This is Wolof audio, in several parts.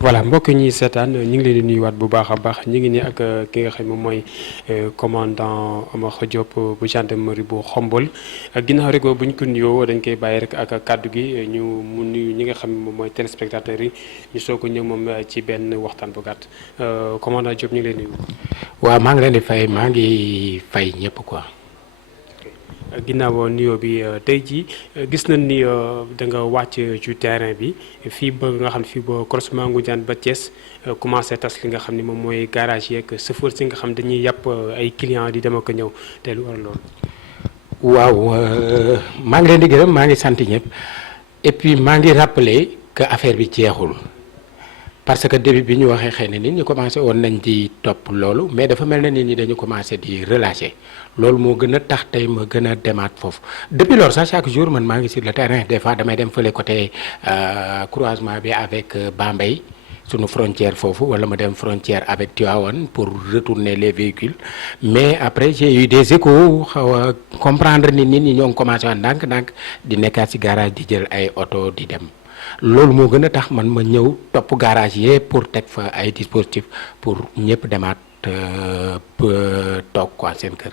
voilà mbokk ñi seetaan ñu ngi leen di nuyuwaat bu baax a baax ñu ngi nii ak ki nga xam moom mooy commandant Omar Diop bu gendarmerie bu Xombol ginnaaw rek bu ñu ko nuyoo dañ koy bàyyi rek ak kàddu gi ñu mu nuyu ñi nga xam moom mooy téléspectateurs yi ñu soog a ñëw moom ci benn waxtaan bu gàtt commandant Diop ñu ngi leen nuyu. waaw maa ngi leen di fay maa ngi fay ñëpp quoi. ginnaaw nuyoo bi tey jii gis nañ ni da nga wàcc ci terrain bi fii ba nga xam ne fii ba croisement Ngoundiane ba Thiès commencé tas li nga xam ne moom mooy garage yeeg chauffeur si nga xam dañuy yàpp ay clients di dem ak ñëw te lu war loolu. waaw maa ngi leen di gërëm maa ngi sant ñëpp et puis maa ngi rappeler que affaire bi jeexul parce que début bi ñu waxee xëy na nit ñi commencé woon nañ di topp loolu mais dafa mel na nit ñi dañu commencé di relâcher loolu moo gën a tax tey ma gën a demaat foofu depuis loolu sax chaque jour man maa ngi sur le terrain des fois damay dem fële côté croisement bi avec Bambey sunu frontière foofu wala ma dem frontière avec Tivaouane pour retourner les véhicules mais après j'ai eu des échos xaw a comprendre ni nit ñi ñoo ngi commencé woon ndànk-ndànk di nekkaat ci garage di jël ay oto di dem loolu moo gën a tax man ma ñëw topp garage yee pour teg fa ay dispositifs pour ñëpp demaat toog quoi seen kër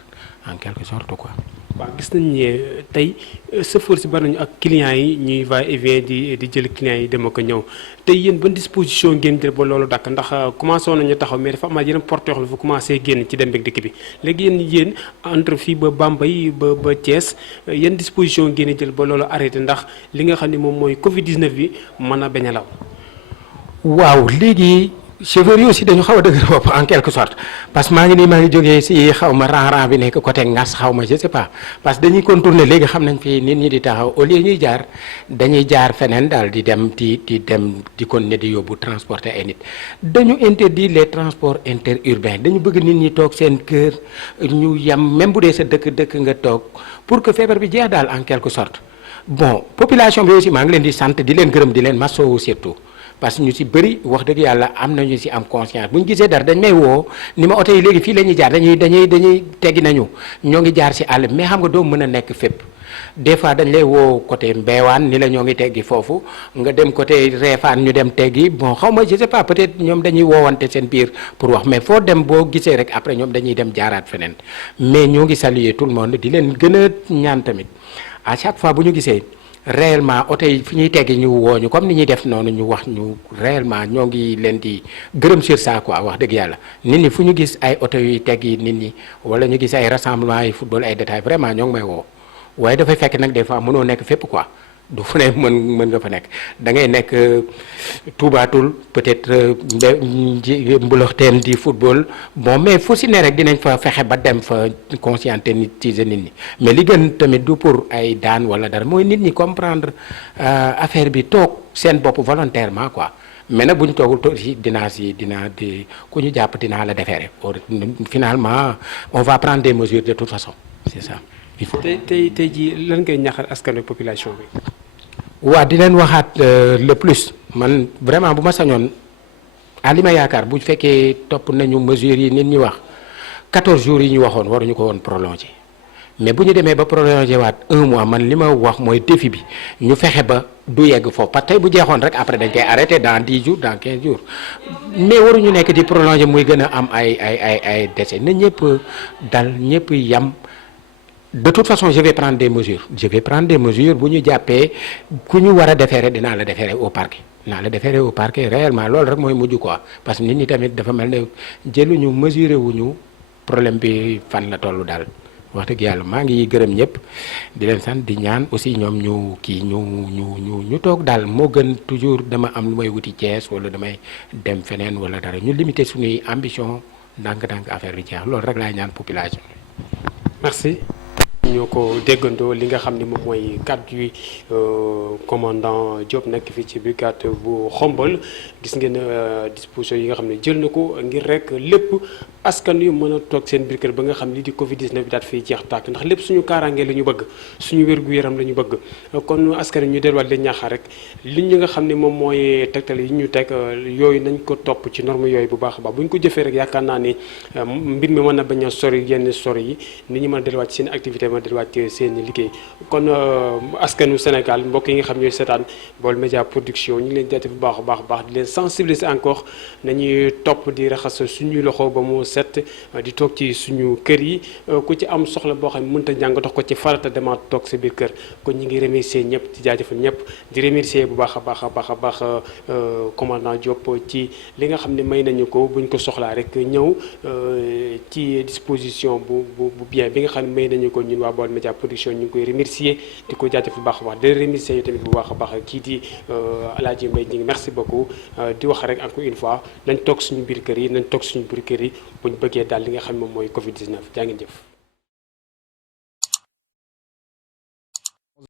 en quelque sorte quoi. waaw gis nañ ne tey chauffeur si bari nañu ak clients yi ñuy va et vient di jël clients yi dem ak ñëw tey yéen ban disposition ngeen jël ba loolu dakk ndax commencé woon nañu taxaw mais dafa amaat yeneen porte yoo xam ne fa commencé génn ci dem beeg dikk bi léegi yéen entre fii ba Bambey ba Thiès yan disposition ngeen jël ba loolu arrêté ndax li nga xam ne moom mooy Covid 19 bi mën a bañ a law. waaw léegi. chauffeurs yi aussi dañu xaw a dëgër bopp en quelque sorte parce que maa ngi jógee si xaw ma rang bi nekk côté Ngas xaw ma je sais pas parce que dañuy contourner léegi xam nañ fi nit ñi di taxaw au lieu ñuy jaar dañuy jaar feneen daal di dem di continuer di yóbbu transporter ay nit dañu interdire les transports interurbains dañu bëgg nit ñi toog seen kër ñu yam même bu dee sa dëkk nga toog pour que feebar bi jeex daal en quelque sorte bon population bi aussi maa ngi leen di sant di leen gërëm di leen masawu surtout. parce que ñu ci bëri wax dëgg yàlla am nañu ci am conscience bu ñu gisee dara dañ may woo ni ma oto yi léegi fii la ñuy jaar dañuy teggi nañu ñoo ngi jaar ci àll mais xam nga doo mën a nekk fépp des fois dañ lay woo côté Mbeewaan ni la ñoo ngi teggi foofu nga dem côté Réfane ñu dem teggi bon xaw ma je sais pas peut-être ñoom dañuy woowante seen biir pour wax mais foo dem boo gisee rek après ñoom dañuy dem jaaraat feneen mais ñoo ngi saluer tout le monde di leen gën a ñaan tamit à chaque fois bu ñu gisee réellement oto yi fi ñuy teggi ñu wooñu comme ni ñuy def noonu ñu wax ñu réellement ñoo ngi leen di gërëm sur ça quoi wax dëgg yàlla nit ñi fu ñu gis ay oto yuy teggi nit ñi wala ñu gis ay rassemblement yi football ay détails vraiment ñoo ngi may woo waaye dafay fekk nag des fois mënoo nekk fépp quoi du fu ne mën nga fa nekk da ngay nekk tuubaatul peut-être mbulaxteen di football bon mais fu si ne rek dinañ fa fexe ba dem fa conscientiser nit ñi mais li gën tamit du pour ay daan wala dara mooy nit ñi comprendre affaire bi toog seen bopp volontairement quoi mais nag bu ñu toogul dinaa di ku ñu jàpp dinaa la déférer finalement on va prendre des mesures de toute façon c'est ça. il faut tey jii lan ngay ñaxal askanu population bi. waa di leen waxaat le plus man vraiment bu ma sañoon li ma yaakaar bu fekkee topp nañu mesures yi nit ñi wax 14 jours yi ñu waxoon waruñu ko woon prolonger mais bu ñu demee ba prolonger waat 1 mois man li ma wax mooy défi bi ñu fexe ba du yegg foofu parce que tey bu jeexoon rek après dañ koy arrêter dans 10 jours dans 15 jours mais waruñu nekk di prolonger muy gën a am ay décès na ñëpp dal ñëpp yam. de toute façon je vais prendre des mesures bu ñu jàppee ku ñu war a déférer dinaa la déférer au parquet réellement loolu rek mooy mujj quoi parce que nit ñi tamit dafa mel ne jëluñu mesurer wuñu problème bi fan la tollu daal wax dëgg yàlla maa ngi gërëm ñëpp di leen sant di ñaan aussi ñoom ñu toog daal moo gën toujours dama am lu may wuti Thiès wala damay dem feneen wala dara ñu limiter suñuy ambition ndànk-ndànk affaire bi jeex loolu rek laay ñaan population merci. ñoo ko déggandoo li nga xam ne moom mooy kàddu yi commandant Diop nekk fii ci brigade bu Xombol gis ngeen disposition yi nga xam ne jël na ko ngir rek lépp askan yu mën a toog seen biir kër ba nga xam lii di Covid 19 bi daal fiy jeex tàkk ndax lépp suñu kaaraange la ñu bëgg suñu wér-gu-yaram la ñu bëgg kon askan wi ñu delluwaat leen ñaaxaar rek li ñu nga xam ne moom mooy tegtal yi ñu teg yooyu nañ ko topp ci norme yooyu bu baax a baax bu ñu ko jëfee rek yaakaar naa ni mbir mi mën na bañ a sori yenn sori yi nit ñi mën a delluwaat ci seen activité mën a delluwaat ci seen liggéey kon askanu Sénégal mbokk yi nga xam ñooy seetaan Baol Média Production ñu ngi leen jaajëf bu baax a baax di leen sensibiliser encore nañuy topp di raxas suñuy loxo ba mu set di toog ci suñu kër yi ku ci am soxla boo xam ne mënut a jàng dox ko ci farata demaat toog sa biir kër kon ñu ngi remercier ñëpp di jaajëfal ñëpp di remercier bu baax a baax commandant Diop ci li nga xam ne may nañu ko buñ ko soxlaa rek ñëw ci disposition bu bien bi nga xam ne may nañu ko ñun waa Baol Média Production ñu ngi koy remercier di ko jaajëfal bu baax a baax di remercier yu tamit bu baax a baax kii di Alaaji Mbaye ñi ngi merci beaucoup di wax rek encore une fois nañ toog suñu biir kër yi nañ toog suñu biir kër yi buñ bëggee daal li nga xam ne moom mooy Covid 19 jaa ngeen jëf